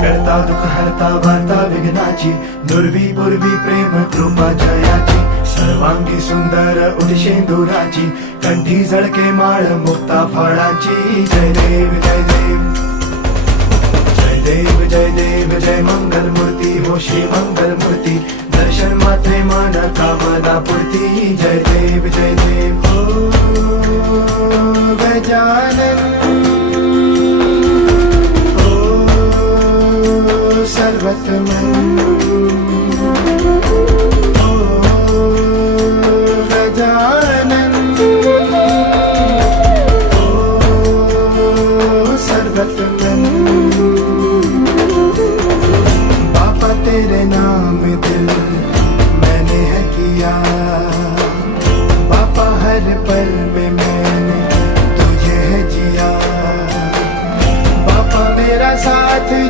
करता दुःख हरता वार्ता विघ्नाची, दुर्वी पूर्वी प्रेम कृपा जयाची, सर्वांगी सुंदर उदिशेंदुराची, कंठी झळके माळ मुक्ता फळाची. जय देव जय देव जय देव जय देव जय मंगल मूर्ती हो श्री मंगल मूर्ती, दर्शन मात्रे मन कामना पूर्ती. जय देव जय देव हो गजानन हो सर्वतमन.